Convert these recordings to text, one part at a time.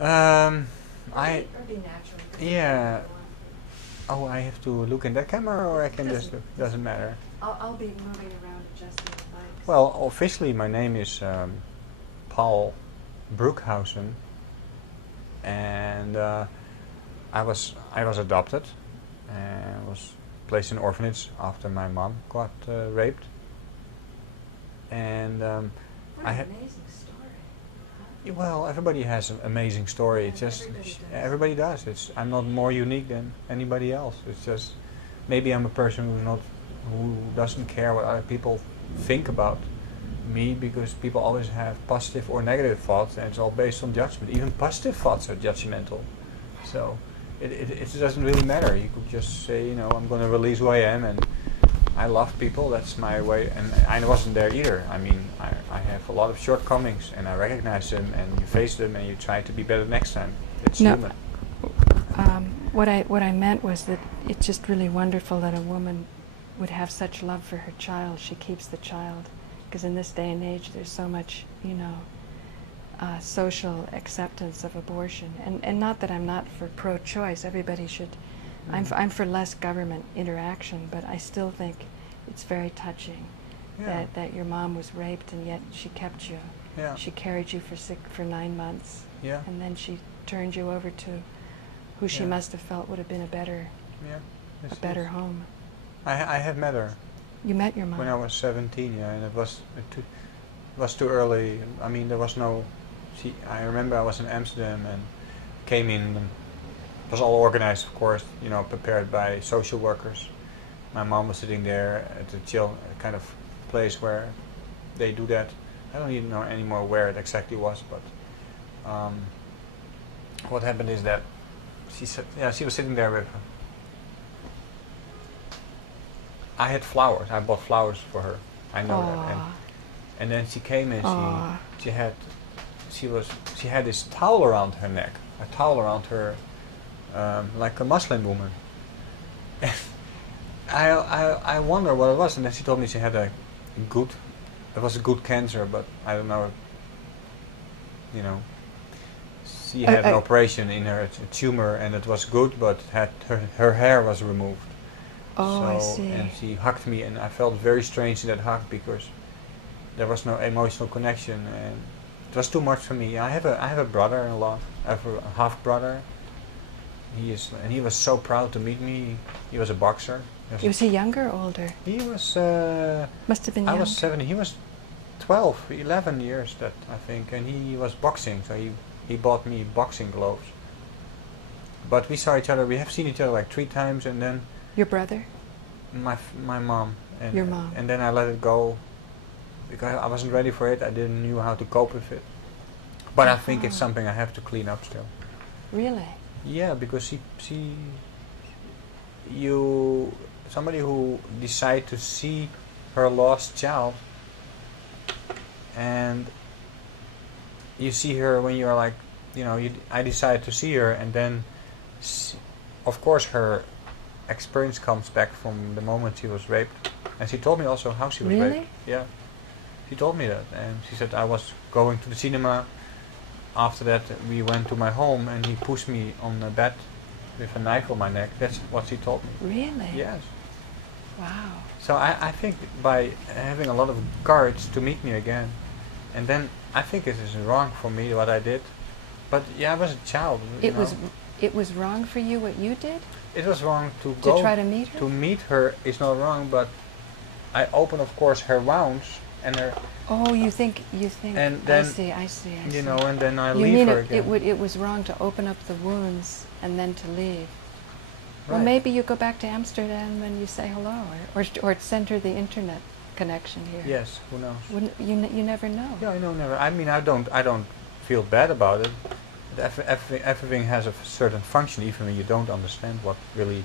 I Or be natural. yeah. Oh, I have to look in that camera, or I can just look. Doesn't matter. I'll be moving around adjusting the mics. Well, officially my name is Paul Brookhausen, and I was adopted and was placed in orphanage after my mom got raped. And What I an had. amazing story. Well, everybody has an amazing story. Yeah, It's just everybody does. everybody does. I'm not more unique than anybody else. It's just maybe I'm a person who doesn't care what other people think about me, because people always have positive or negative thoughts, and it's all based on judgment. Even positive thoughts are judgmental. So it doesn't really matter. You could just say, I'm going to release who I am, and I love people. That's my way, and I wasn't there either. I mean, I have a lot of shortcomings, and I recognize them, and you face them, and you try to be better next time. It's No. human. What I meant was that it's just really wonderful that a woman would have such love for her child. She keeps the child, because in this day and age, there's so much, social acceptance of abortion. And not that I'm not for pro-choice. Everybody should. I'm for less government interaction, but I still think it's very touching that your mom was raped and yet she kept you. Yeah. She carried you for 9 months. Yeah. And then she turned you over to who she must have felt would have been a better home. I have met her. You met your mom? When I was 17, and it was too early. I mean, there was no. I remember I was in Amsterdam and came in. And it was all organized, of course, prepared by social workers. My mom was sitting there at a chill kind of place where they do that. I don't even know anymore where it exactly was, but what happened is that she was sitting there with her. I had flowers. I bought flowers for her. I know that. And then she came and she had this towel around her neck, a towel around her, like a Muslim woman. And I wonder what it was, and then she told me she had it was a good cancer, but I don't know. She had an operation in her tumor, and it was good, but her hair was removed. Oh, I see. And she hugged me, and I felt very strange in that hug because there was no emotional connection, and it was too much for me. I have a brother-in-law. I have a half brother. He was so proud to meet me. He was a boxer. Was he younger or older? He was. Must have been young. I was 7. He was 12, 11 years, that I think, and he was boxing. So he bought me boxing gloves. But we saw each other. We have seen each other like 3 times, and then. Your brother? My mom. And your mom. And then I let it go because I wasn't ready for it. I didn't know how to cope with it. But I think it's something I have to clean up still. Really? Yeah, because somebody who decide to see her lost child, and you see her when you're like, I decided to see her, and then, of course, her experience comes back from the moment she was raped, and she told me also how she was raped. Yeah, she told me that, and she said I was going to the cinema. After that, we went to my home, and he pushed me on the bed with a knife on my neck. That's what she told me. Really? Yes. Wow. So I think by having a lot of courage to meet me again, and then I think it is wrong for me what I did, but I was a child. It was wrong for you what you did? It was wrong to try to meet her? To meet her is not wrong, but I opened, of course, her wounds and her. Oh, you think. And then, I see. And then I you leave mean her again. It was wrong to open up the wounds and then to leave. Right. Well, maybe you go back to Amsterdam and you say hello, or send her the internet connection here. Yes, who knows? You never know. Yeah, I know, never. I mean, I don't feel bad about it. Everything has a certain function, even when you don't understand what really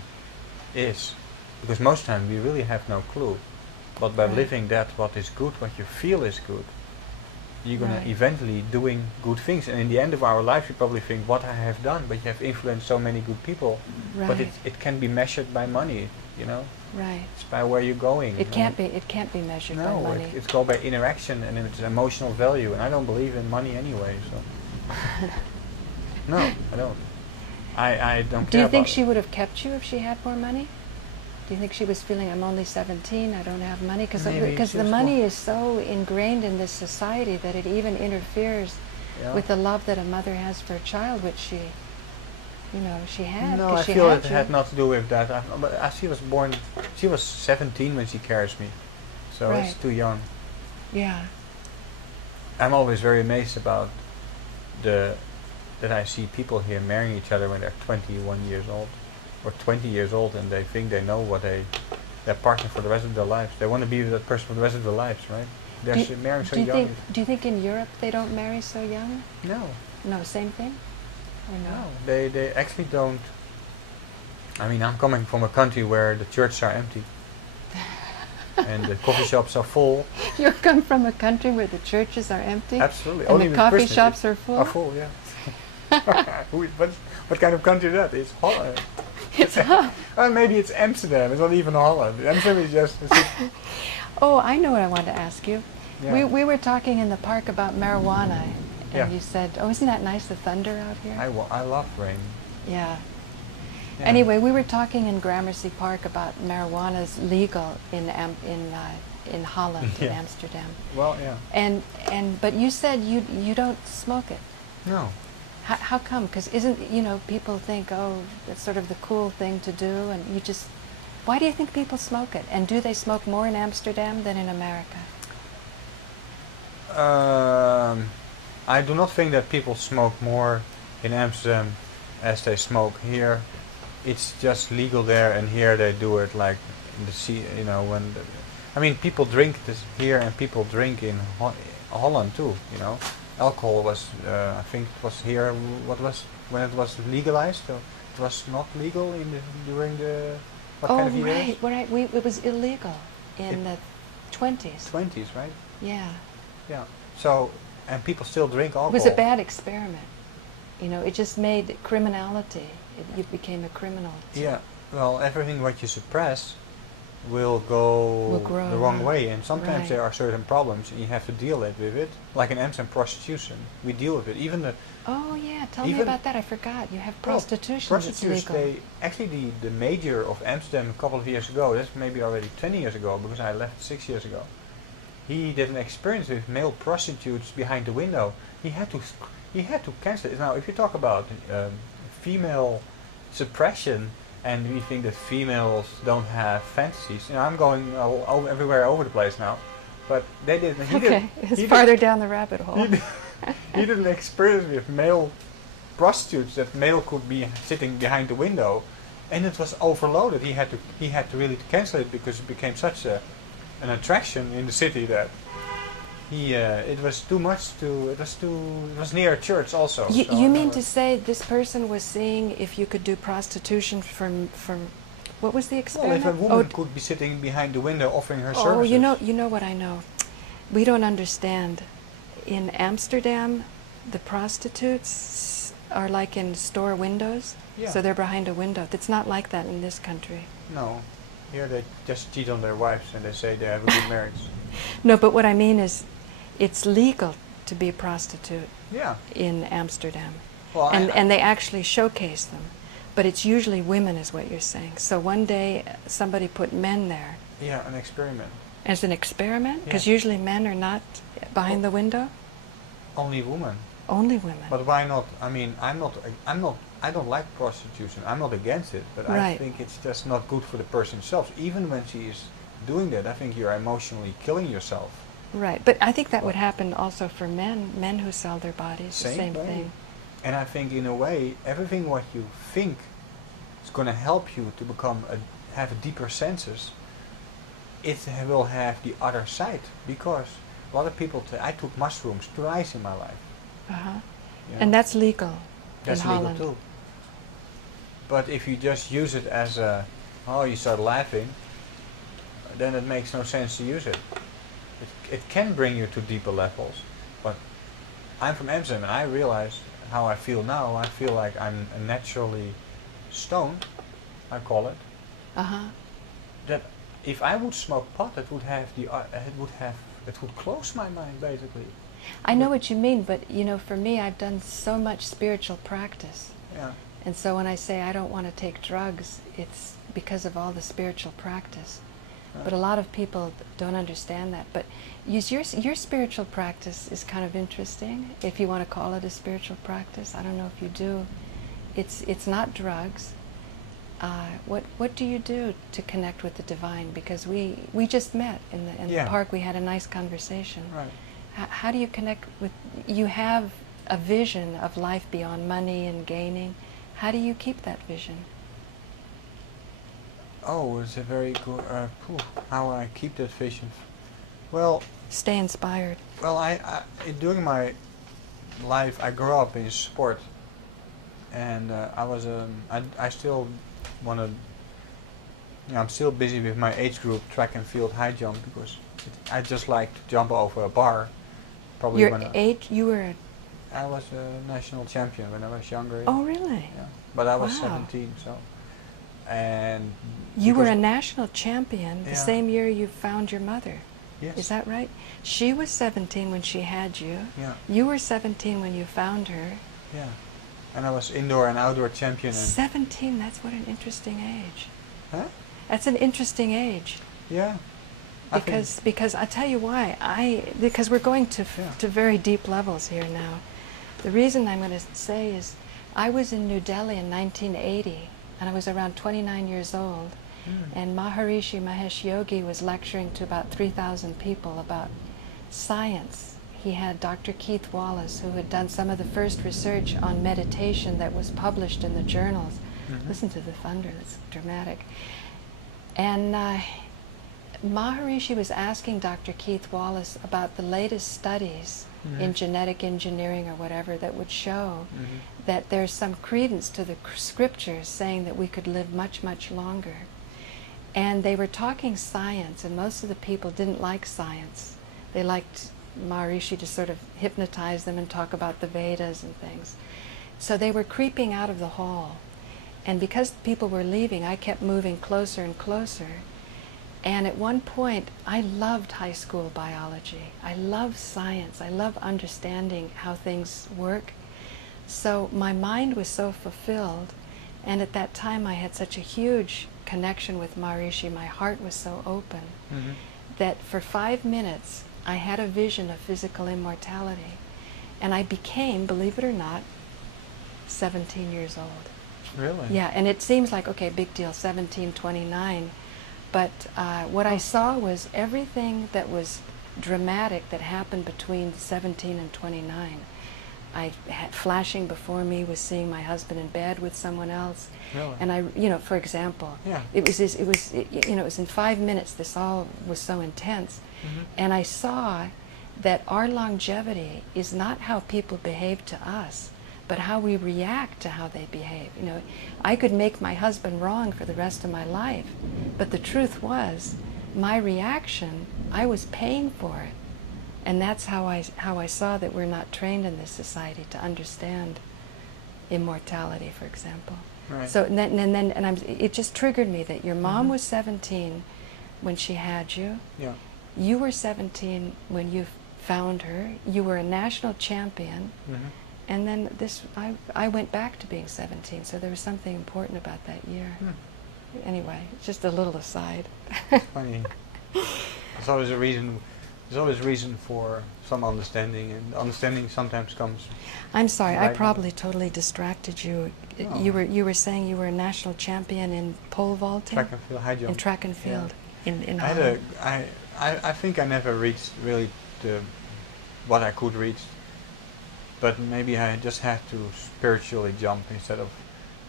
is, because most of the time we really have no clue. But by living that, what is good, what you feel is good, you're gonna eventually doing good things. And in the end of our life, you probably think, what I have done, but you have influenced so many good people. Right. But it can be measured by money, Right. It's by where you're going. It can't be measured by money. It's called by interaction, and it's emotional value. And I don't believe in money anyway. So. No, I don't. I don't Do care you think about she it. would have kept you if she had more money? Do you think she was feeling, I'm only 17, I don't have money? Maybe Because she the was money more- is so ingrained in this society that it even interferes Yeah. with the love that a mother has for a child, which she, she had. No, 'cause I she feel had it you. had not to do with that. But she was born, she was 17 when she carries me, so it's Right. too young. Yeah. I'm always very amazed about that I see people here marrying each other when they're 21 years old or 20 years old, and they think they know what their partner for the rest of their lives. They want to be with that person for the rest of their lives, right? They're marrying so do you young. do you think in Europe they don't marry so young? No, No, same thing? Or no? no, they actually don't. I mean, I'm coming from a country where the churches are empty and the coffee shops are full. You come from a country where the churches are empty? Absolutely, And only the with coffee Christmas shops are full? Are full, yeah. What kind of country is that? It's Holland. It's hot. Maybe it's Amsterdam. It's not even Holland. Amsterdam is just. Oh, I know what I wanted to ask you. Yeah. We were talking in the park about marijuana, and Yeah. you said, "Oh, isn't that nice, the thunder out here?" I love rain. Yeah. Yeah. Anyway, we were talking in Gramercy Park about marijuana's legal in Holland, in Yeah. Amsterdam, Well, yeah. but you said you don't smoke it. No. How come? Because isn't people think, oh, that's sort of the cool thing to do, and you just. Why do you think people smoke it? And do they smoke more in Amsterdam than in America? I do not think that people smoke more in Amsterdam as they smoke here. It's just legal there, and here they do it like in the sea. I mean, people drink this here, and people drink in Holland too. Alcohol was, I think, it was here. What was when it was legalized? So it was not legal during the what kind of years? Right. It was illegal in the 20s. 20s, right? Yeah. Yeah. So, and people still drink alcohol. It was a bad experiment. It just made criminality. You became a criminal. Yeah. Well, everything what you suppress will go Will grow, the wrong way, and sometimes right. there are certain problems, and you have to deal with it. Like in Amsterdam, prostitution, we deal with it. Even the Oh yeah, tell me Even- about that. I forgot. You have well, prostitution. prostitutes. That's legal. They actually the mayor of Amsterdam a couple of years ago. That's maybe already 20 years ago because I left 6 years ago. He did an experience with male prostitutes behind the window. He had to cancel it. Now, if you talk about female suppression, and we think that females don't have fantasies, I'm going everywhere over the place now. But they didn't. Okay, it's farther down the rabbit hole. He did an experience with male prostitutes that male could be sitting behind the window, and it was overloaded. He had to really cancel it because it became such an attraction in the city that it was too much it was near a church also. You, so you I mean never- to say this person was seeing if you could do prostitution from what was the well, experiment? if a woman could be sitting behind the window offering her Oh, services. you know what I know. We don't understand. In Amsterdam, the prostitutes are like in store windows, Yeah. so they're behind a window. It's not like that in this country. No, here they just cheat on their wives and they say they have a good marriage. No, but what I mean is, it's legal to be a prostitute Yeah. in Amsterdam, Well, and they actually showcase them. But it's usually women, is what you're saying. So one day somebody put men there yeah, an experiment. as an experiment, because Yeah. usually men are not behind the window. Only women. Only women. But why not? I mean, I don't like prostitution. I'm not against it, but I Right. think it's just not good for the person itself. Even when she is doing that, I think you're emotionally killing yourself. Right, but I think that would happen also for men who sell their bodies, the same way. thing. And I think in a way, everything what you think is going to help you to have a deeper senses, it will have the other side. Because a lot of people I took mushrooms twice in my life. Uh-huh. you know. And that's legal That's in legal Holland. too. But if you just use it as you start laughing, then it makes no sense to use it. It can bring you to deeper levels. But I'm from Amsterdam and I realize how I feel now. I feel like I'm naturally stoned, I call it. Uh-huh. That if I would smoke pot, it would close my mind basically. I know what you mean, but you know, for me, I've done so much spiritual practice. Yeah. And so when I say I don't want to take drugs, it's because of all the spiritual practice. Right. But a lot of people don't understand that. But your spiritual practice is kind of interesting, if you want to call it a spiritual practice. I don't know if you do. It's not drugs. What do you do to connect with the divine? Because we just met in the park. We had a nice conversation. Right. How do you connect with? You have a vision of life beyond money and gaining. How do you keep that vision? Oh, it's a very good. How I keep that vision. Well, Stay inspired. well, during my life, I grew up in sport, and I still want to. I'm still busy with my age group, track and field, high jump, because I just like to jump over a bar. Probably Your when age, you were. I was a national champion when I was younger. Oh, really? Yeah, but I was Wow. 17, so. And You were because- a national champion the Yeah. same year you found your mother. Yes. Is that right? She was 17 when she had you. Yeah. You were 17 when you found her. Yeah. And I was indoor and outdoor champion. And 17, that's what an interesting age. huh? That's an interesting age. Yeah. I think- Because I tell you why. Because we're going to Yeah. to very deep levels here now. The reason I'm going to say is I was in New Delhi in 1980 and I was around 29 years old. And Maharishi Mahesh Yogi was lecturing to about 3,000 people about science. He had Dr. Keith Wallace, who had done some of the first research on meditation that was published in the journals. Listen to the thunder, it's dramatic. And Maharishi was asking Dr. Keith Wallace about the latest studies in genetic engineering or whatever that would show that there's some credence to the scriptures saying that we could live much, much longer. And they were talking science, and most of the people didn't like science. They liked Maharishi to sort of hypnotize them and talk about the Vedas and things. So they were creeping out of the hall. And because people were leaving, I kept moving closer and closer. And at one point, I loved high school biology. I love science. I love understanding how things work. So my mind was so fulfilled. And at that time, I had such a huge connection with Maharishi. My heart was so open that for 5 minutes, I had a vision of physical immortality. And I became, believe it or not, 17 years old. Really? Yeah, and it seems like, okay, big deal, 17, 29. But what I saw was everything that was dramatic that happened between 17 and 29. Flashing before me was seeing my husband in bed with someone else. Really? And for example, Yeah. it was in 5 minutes, this all was so intense. And I saw that our longevity is not how people behave to us, but how we react to how they behave. I could make my husband wrong for the rest of my life, but the truth was, my reaction, I was paying for it. And that's how I saw that we're not trained in this society to understand immortality, for example. Right. So it just triggered me that your mom was 17 when she had you. Yeah. You were 17 when you found her. You were a national champion. And then I went back to being 17, so there was something important about that year. Anyway, just a little aside. Funny. There's always a reason. There's always reason for some understanding, and understanding sometimes comes. I'm sorry, I Right. probably totally distracted you. No. You were saying you were a national champion in pole vaulting? Track and field, high jump. In track and field. In I had Holland. I think I never reached really what I could reach, but maybe I just had to spiritually jump instead of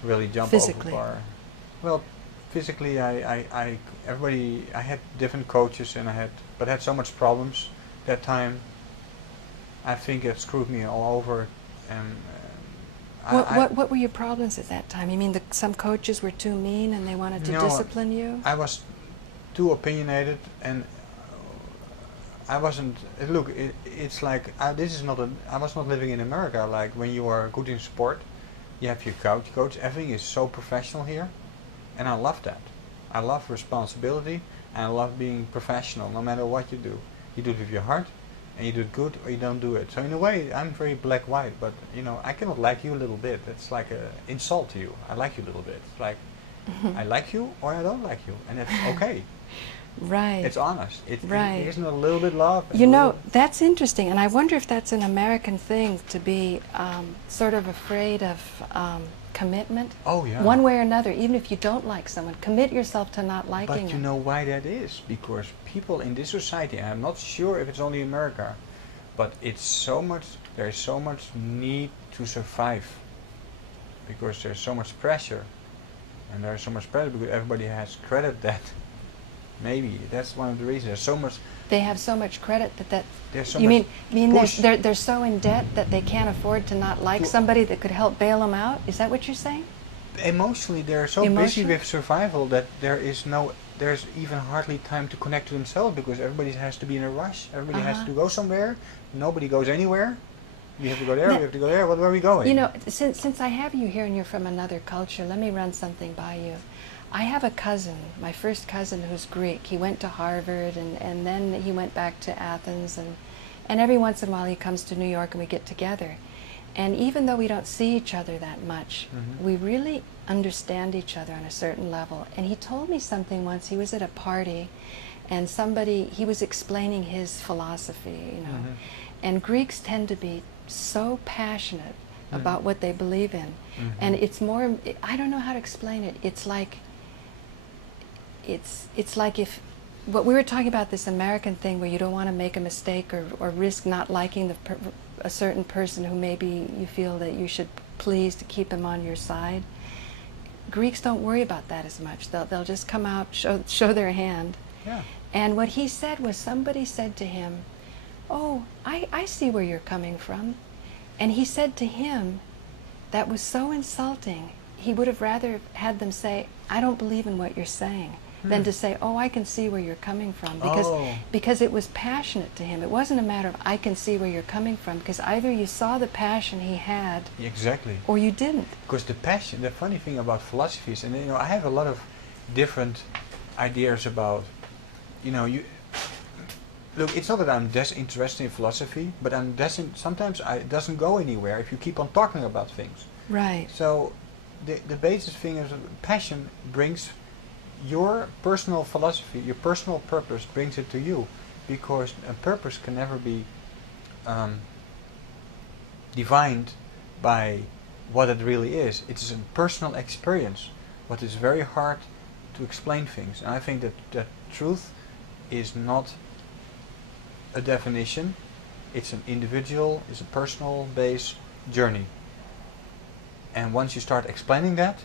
really jump Physically. over bar. Well, physically, I had different coaches, and I had so much problems that time. I think it screwed me all over, and What were your problems at that time? You mean some coaches were too mean and they wanted to No, discipline you? I was too opinionated, and I wasn't. Look, it's like this is not a. I was not living in America. Like when you are good in sport, you have your coach. Everything is so professional here, and I love that. I love responsibility, and I love being professional. No matter what you do it with your heart, and you do it good or you don't do it. So in a way, I'm very black-white, but you know, I cannot like you a little bit. It's like an insult to you. I like you a little bit. It's like I like you or I don't like you, and it's okay. Right. It's honest. Right. It isn't a little bit love. You know, that's interesting, and I wonder if that's an American thing, to be sort of afraid of commitment. Oh yeah. One way or another, even if you don't like someone, commit yourself to not liking them. But you know why that is? Because people in this society, and I'm not sure if it's only America, but it's so much, there's so much need to survive. Because there's so much pressure. And there's so much pressure because everybody has credit that. Maybe that's one of the reasons. There's so much. They have so much credit that There's so you much mean push. they're so in debt that they can't afford to not like somebody that could help bail them out? Is that what you're saying? Emotionally, they're so busy with survival that there's even hardly time to connect to themselves because everybody has to be in a rush. Everybody has to go somewhere. Nobody goes anywhere. We have to go there. We have to go there. Where are we going? You know, since I have you here and you're from another culture, let me run something by you. I have a cousin, my first cousin, who's Greek. He went to Harvard, and then he went back to Athens, and every once in a while he comes to New York and we get together. And even though we don't see each other that much, we really understand each other on a certain level. And he told me something once. He was at a party, and he was explaining his philosophy, you know. And Greeks tend to be so passionate about what they believe in. And it's more, I don't know how to explain it. It's like if, what we were talking about, this American thing where you don't want to make a mistake or risk not liking a certain person who maybe you feel that you should please to keep him on your side. Greeks don't worry about that as much. They'll just come out, show their hand. Yeah. And what he said was, somebody said to him, "Oh, I see where you're coming from." And he said to him, that was so insulting. He would have rather had them say, "I don't believe in what you're saying," than to say, "Oh, I can see where you're coming from," because it was passionate to him. It wasn't a matter of "I can see where you're coming from," because either you saw the passion he had, exactly, or you didn't. Because the passion, the funny thing about philosophies, and you know, I have a lot of different ideas about, you know, look, it's not that I'm disinterested in philosophy, but sometimes it doesn't go anywhere if you keep on talking about things. Right. So the basic thing is passion brings your personal philosophy, your personal purpose brings it to you, because a purpose can never be defined by what it really is. It is a personal experience, but it's very hard to explain things. And I think that truth is not a definition, it's an individual, it's a personal based journey. And once you start explaining that,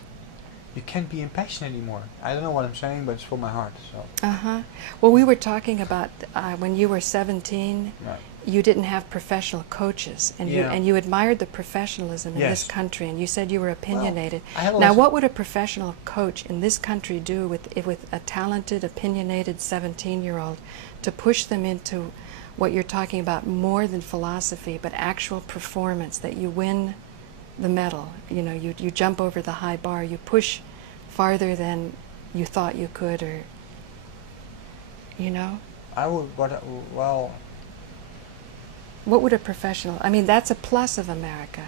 you can't be impassioned anymore. I don't know what I'm saying, but it's from my heart. So. Well, we were talking about when you were 17, right. You didn't have professional coaches, and you admired the professionalism in this country, and you said you were opinionated. Well, now, what would a professional coach in this country do with a talented, opinionated 17-year-old to push them into what you're talking about, more than philosophy, but actual performance, that you win the medal, you know, you jump over the high bar, you push farther than you thought you could, or, you know? I would, well... What would a professional, I mean, that's a plus of America,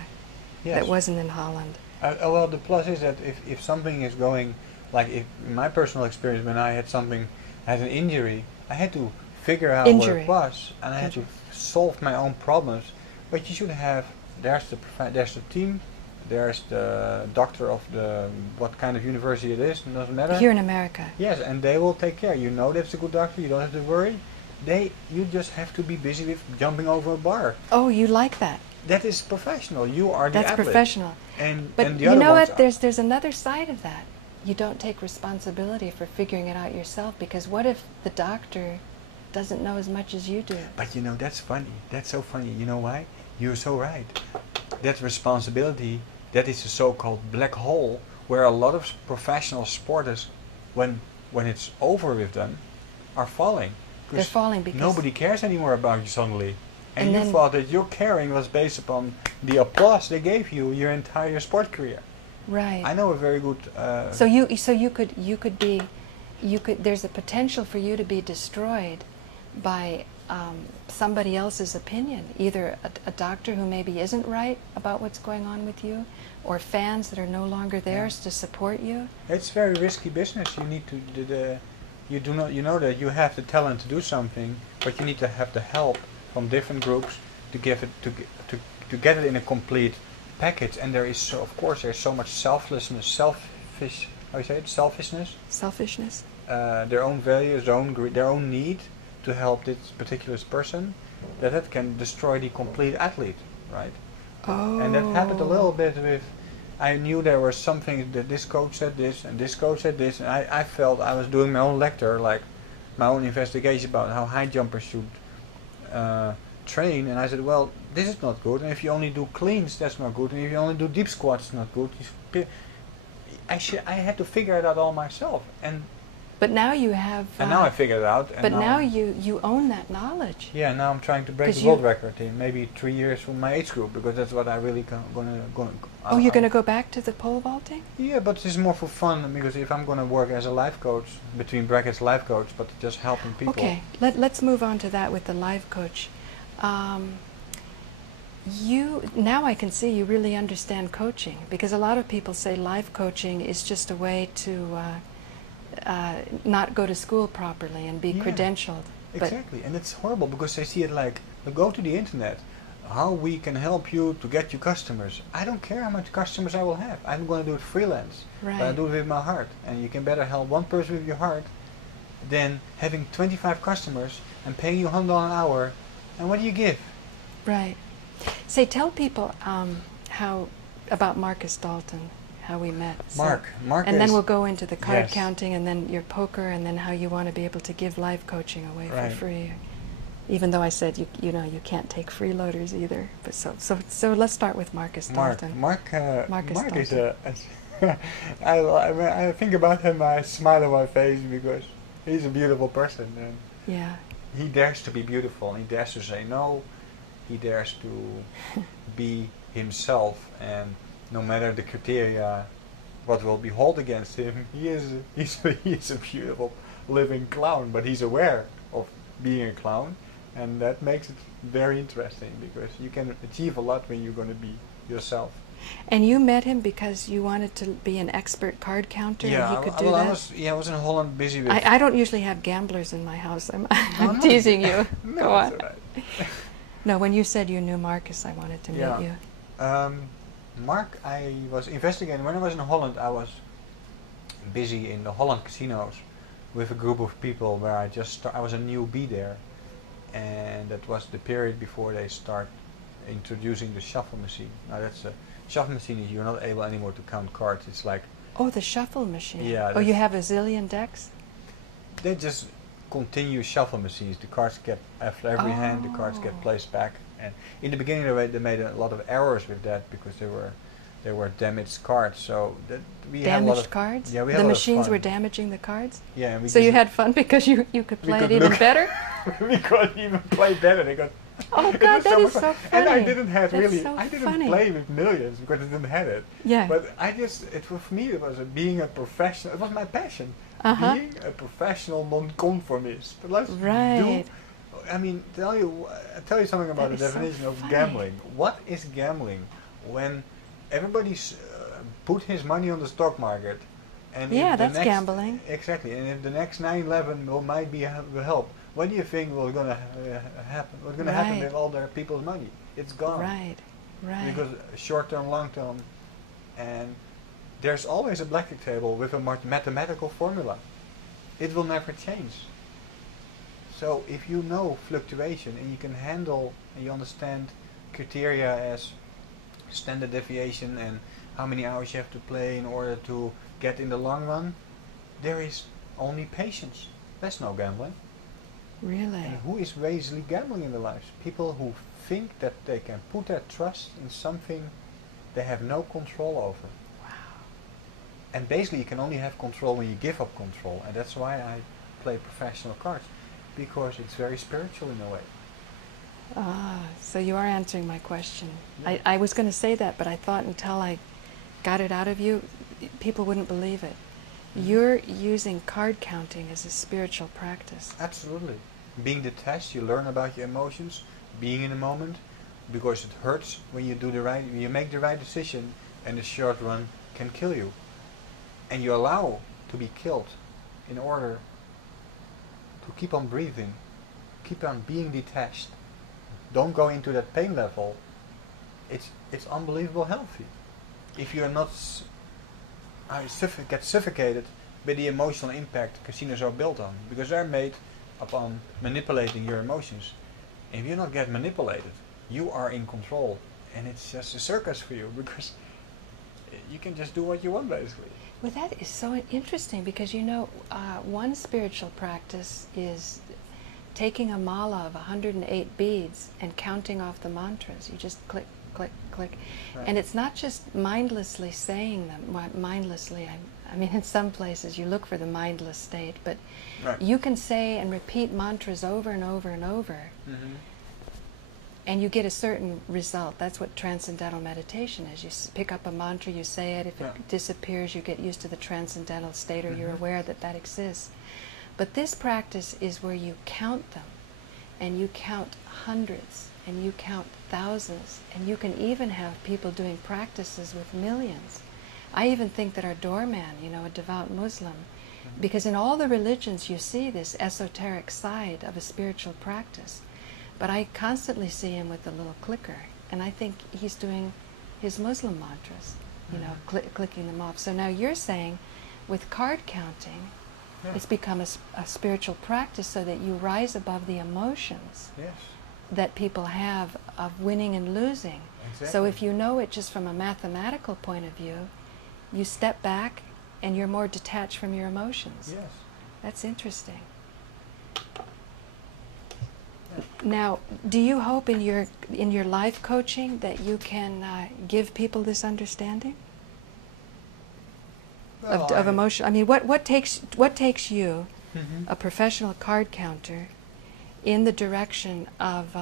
that wasn't in Holland. Well, the plus is that if something is going, like in my personal experience, when I had an injury, I had to figure out what it was, and I had to solve my own problems. But you should have, there's the team, there's the doctor of what kind of university it is, it doesn't matter. Here in America. Yes, and they will take care. You know that's a good doctor, you don't have to worry. You just have to be busy with jumping over a bar. Oh, you like that? That is professional. You are the athlete. That's professional. But and you know what? There's another side of that. You don't take responsibility for figuring it out yourself, because what if the doctor doesn't know as much as you do? But you know, that's funny. That's so funny. You know why? You're so right. That responsibility, that is a so-called black hole, where a lot of professional sporters, when it's over with them, are falling. They're falling because nobody cares anymore about you suddenly. And you thought that your caring was based upon the applause they gave you your entire sport career. Right. I know a very good... So you could be, there's a potential for you to be destroyed by somebody else's opinion, either a doctor who maybe isn't right about what's going on with you, or fans that are no longer theirs to support you. It's very risky business. You need to you know that you have the talent to do something, but you need to have the help from different groups to give it to get it in a complete package. And there is of course there's so much selfishness, Selfishness. their own values, their own need to help this particular person, that can destroy the complete athlete, right? Oh. And that happened a little bit with, I knew there was something that this coach said this and this coach said this, and I felt I was doing my own lecture, like my own investigation about how high jumpers should train, and I said, well, this is not good, and if you only do cleans, that's not good, and if you only do deep squats, it's not good. I had to figure it out all myself, But now you have. and now I figured it out. And but now you own that knowledge. Yeah, now I'm trying to break the world record in maybe 3 years from my age group, because that's what I really gonna. Oh, you're going to go back to the pole vaulting? Yeah, but it's more for fun, because if I'm gonna work as a life coach, between brackets life coach, but just helping people. Okay, let's move on to that with the life coach. Now I can see you really understand coaching, because a lot of people say life coaching is just a way to not go to school properly and be credentialed. Exactly, and it's horrible because they see it like, go to the internet, how we can help you to get you customers. I don't care how much customers I will have. I'm going to do it freelance, Right. but I do it with my heart. And you can better help one person with your heart than having 25 customers and paying you $100 an hour. And what do you give? Right. Say, tell people how about Marcus Dalton, how we met. Mark and then is, we'll go into the card yes. counting, and then your poker, and then how you want to be able to give life coaching away Right. for free. Even though I said you know you can't take freeloaders either. But so let's start with Marcus Dalton. Mark is a. I think about him, I smile on my face because he's a beautiful person, and Yeah. he dares to be beautiful. He dares to say no. He dares to be himself, and no matter the criteria, what will be held against him, he's a beautiful living clown. But he's aware of being a clown, and that makes it very interesting, because you can achieve a lot when you're going to be yourself. And you met him because you wanted to be an expert card counter, and he could do that? I was in Holland busy with... I don't usually have gamblers in my house. I'm No, teasing you. No, Go on. it's all right. No, when you said you knew Marcus, I wanted to meet you. Mark, I was investigating. When I was in Holland, I was busy in the Holland casinos with a group of people where I was a newbie there, and that was the period before they start introducing the shuffle machine. Now that's a shuffle machine is you're not able anymore to count cards. It's like, Oh, the shuffle machine. Yeah, Oh, you have a zillion decks? they just continue shuffle machines. The cards get, after every hand, the cards get Oh. placed back. And in the beginning, they made a lot of errors with that, because they were damaged cards. So that we had a lot Damaged of cards? Yeah, we had The a lot of machines fun. were damaging the cards? Yeah, and we So you just- had fun because you could we play could it even look- better? we could even play better. They got. Oh It God, was that much is fun. so funny. And I didn't have That's really. so I didn't funny. play with millions because I didn't have it. Yeah. But for me, it was being a professional. It was my passion. Uh-huh. Being a professional non-conformist. Let's Right. I mean, tell you something about That the is so definition of funny. gambling. What is gambling? When everybody's put his money on the stock market, and Yeah, if the that's next, gambling. Exactly, and if the next 9/11 might be will help, what do you think will gonna happen? What's gonna happen Right. with all their people's money? It's gone. Right, right. Because short term, long term, and there's always a blackjack table with a mathematical formula. It will never change. So if you know fluctuation and you can handle and you understand criteria as standard deviation and how many hours you have to play in order to get in the long run, there is only patience. That's no gambling. Really? And who is really gambling in their lives? People who think that they can put their trust in something they have no control over. Wow. And basically you can only have control when you give up control. And that's why I play professional cards. Because it's very spiritual in a way. Ah, so you are answering my question. Yeah. I was going to say that, but I thought until I got it out of you, people wouldn't believe it. You're using card counting as a spiritual practice. Absolutely. being detached, you learn about your emotions, being in the moment, because it hurts when you you make the right decision, and the short run can kill you. And you allow to be killed in order to keep on breathing, keep on being detached. Don't go into that pain level. It's unbelievable healthy. If you're not get suffocated by the emotional impact casinos are built on, because they're made upon manipulating your emotions. If you not get manipulated, you are in control, and it's just a circus for you, because you can just do what you want, basically. Well, that is so interesting, because one spiritual practice is taking a mala of 108 beads and counting off the mantras. You just click, click, click. Right. And it's not just mindlessly saying them. Well, mindlessly, I mean, in some places you look for the mindless state, but Right. you can say and repeat mantras over and over and over, and you get a certain result. That's what transcendental meditation is. You pick up a mantra, you say it. If it disappears, you get used to the transcendental state, or you're aware that that exists. But this practice is where you count them, and you count hundreds, and you count thousands, and you can even have people doing practices with millions. I even think that our doorman, a devout Muslim, because in all the religions you see this esoteric side of a spiritual practice, but I constantly see him with the little clicker, and I think he's doing his Muslim mantras, clicking them off. So now you're saying with card counting, it's become a spiritual practice, so that you rise above the emotions that people have of winning and losing. Exactly. So if you know it just from a mathematical point of view, you step back and you're more detached from your emotions. Yes. That's interesting. Now, do you hope in your life coaching that you can give people this understanding of emotion? I mean, what takes you, a professional card counter, in the direction of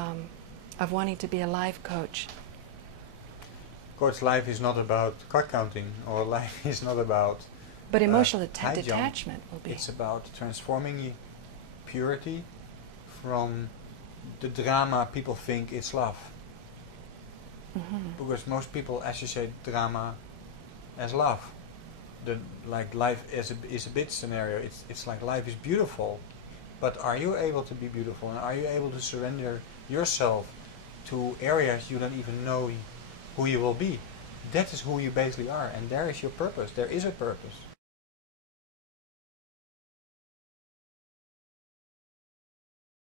wanting to be a life coach? Of course, life is not about card counting, or life is not about. But emotional high jump. detachment will be. It's about transforming purity from the drama people think it's love. Because most people associate drama as love. Like life is a bit scenario. It's like life is beautiful, but are you able to be beautiful, and are you able to surrender yourself to areas you don't even know who you will be? That is who you basically are, and there is your purpose. There is a purpose.